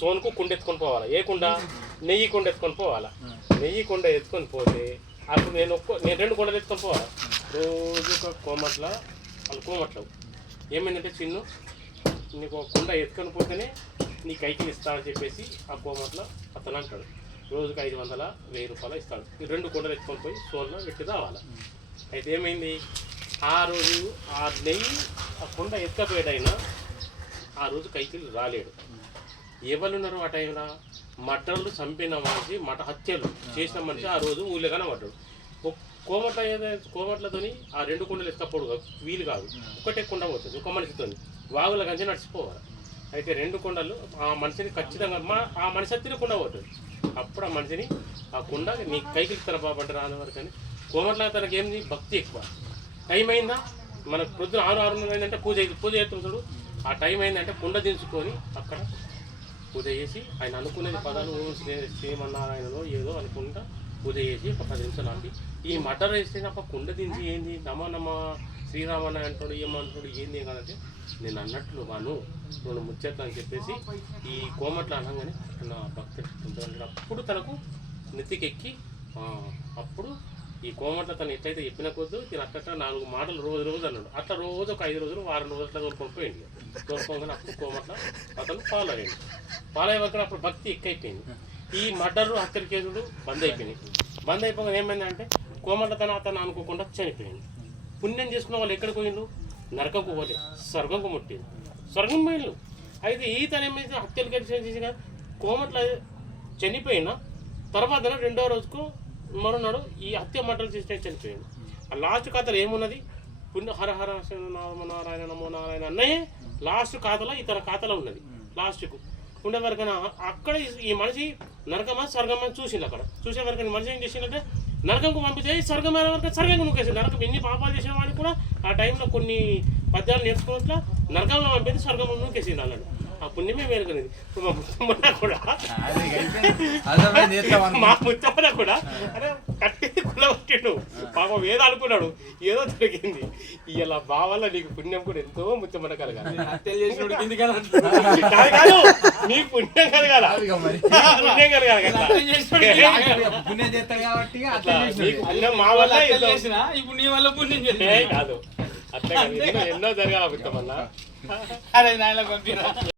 సోన్కు కుండ ఎత్తుకొని పోవాలా. ఏ కుండ? నెయ్యి కుండ ఎత్తుకొని పోవాలా. నెయ్యి కుండ ఎత్తుకొని పోతే అప్పుడు నేను 2 కుండలు ఎత్తుకొని పోవాలి. రోజు ఒక కోమట్ల వాళ్ళు కోమట్లు ఏమైందంటే చిన్ను నీకు ఒక కుండ ఎత్తుకొని పోతేనే నీ కైకి ఇస్తా అని చెప్పేసి ఆ కోమట్ల అతను అంటాడు. రోజుకి 500 1000 రూపాయలు ఇస్తాడు. ఈ 2 కుండలు ఎత్తుకొని పోయి సోన్లో పెట్టి రావాలి. అయితే ఏమైంది, ఆ రోజు ఆ నెయ్యి ఆ కుండ ఎత్తుకపోయేటైనా ఆ రోజు కైకి రాలేడు. ఎవరున్నారు ఆ టైంలో? మటర్లు చంపిన మనిషి, హత్యలు చేసిన మనిషి ఆ రోజు ఊళ్ళో కనబడ్డాడు. కోమట్ల కోమట్లతోని ఆ 2 కుండలు ఎత్తప్పుడు వీలు కాదు, ఒకటే కుండ పోతుంది ఒక మనిషితో, వాగుల గంజి నడిచిపోవాలి. అయితే 2 కుండలు ఆ మనిషిని ఖచ్చితంగా ఆ మనిషి హత్తిన కుండ పోతుంది. అప్పుడు ఆ మనిషిని ఆ కుండ నీ కైకి ఇస్తారా బాబంటే రాని వరకు అని. కోమట్ల తనకి ఏంది భక్తి ఎక్కువ. టైం అయిందా, మనకు పొద్దున 6 అయిందంటే పూజ చేస్తాం చూడు, ఆ టైం అయిందంటే కుండ దించుకొని అక్కడ పూజ చేసి ఆయన అనుకునేది పదాలు శ్రీమన్నారాయణలో ఏదో అనుకుంటా పూజ చేసి ఒక 10 నిమిషాలు ఆపి ఈ మటర్ వేస్తే అప్ప కుండ దించి ఏంది నమ శ్రీరామన్న అంటాడు ఏమంటాడు ఏంది కాదంటే నేను అన్నట్లు వాను 2 ముచ్చట్లు అని చెప్పేసి ఈ కోమట్లు అనగానే నా భక్తుడు అప్పుడు తనకు నెత్తికెక్కి అప్పుడు ఈ కోమట్ల తను ఎట్లయితే చెప్పిన కొద్దు నేను అట్ట 4 మాటలు రోజు అన్నాడు. అట్లా రోజు ఒక 5 రోజులు 6 రోజులు అట్లా తోలుకొని పోయింది. తోలుకోగానే అప్పుడు కోమట్ల అతను ఫాలో అయ్యింది. ఫాలో అయ్యాక అప్పుడు భక్తి ఎక్కువైపోయింది. ఈ మర్డర్లు హత్యల కేసులు బంద్ అయిపోయినాయి. బంద్ అయిపోగా ఏమైందంటే కోమట్ల అతను అనుకోకుండా చనిపోయింది. పుణ్యం చేసుకున్న వాళ్ళు ఎక్కడికి పోయిండు? నరకంకు పోలే, స్వర్గంకు ముట్టింది, స్వర్గం పోయిండు. అయితే ఈ తన ఏమైతే హత్యలు కేసు చేసి కదా కోమట్ల చనిపోయిన తర్వాత 2వ రోజుకు మరునాడు ఈ హత్య మటలు చేస్తే చనిపోయింది. ఆ లాస్ట్ ఖాతాలో ఏమున్నది? పుణ్య హర హర నారాయణ నమో నారాయణ అన్నయ్యే లాస్ట్ ఖాతాలో ఇతర ఖాతాలో ఉన్నది. లాస్ట్కు ఉండే వరకు అక్కడ ఈ మనిషి నరకమా స్వర్గమా చూసింది. అక్కడ చూసే వరకు మనిషి ఏం చేసిందంటే నరకంకు పంపితే స్వర్గమైన వరకు స్వర్గంగా నూకేసింది. నరకం ఎన్ని పాపాలు చేసిన వాడిని కూడా ఆ టైంలో కొన్ని పద్యాలు నేర్చుకున్నట్ల నరకంలో పంపితే స్వర్గంలో నూకేసింది అన్నాడు. ఆ పుణ్యమే మేలుకునేది. మా ముత్తమ్మన కూడా అరే కట్టి కులబట్టిండు పాపం ఏదో అనుకున్నాడు, ఏదో జరిగింది. ఇలా బావల్ల నీకు పుణ్యం కూడా ఎంతో ముత్తమ్మన కలగాలి. కాదు నీకు పుణ్యం కలగాల, పుణ్యం కలగాలి కదా. నీకు పుణ్యం మా వల్ల ఇప్పుడు నీ వల్ల పుణ్యం కాదు, అట్లా ఎన్నో జరగాల ముత్తమ్మన్న. అరే నాయన పంపిరా.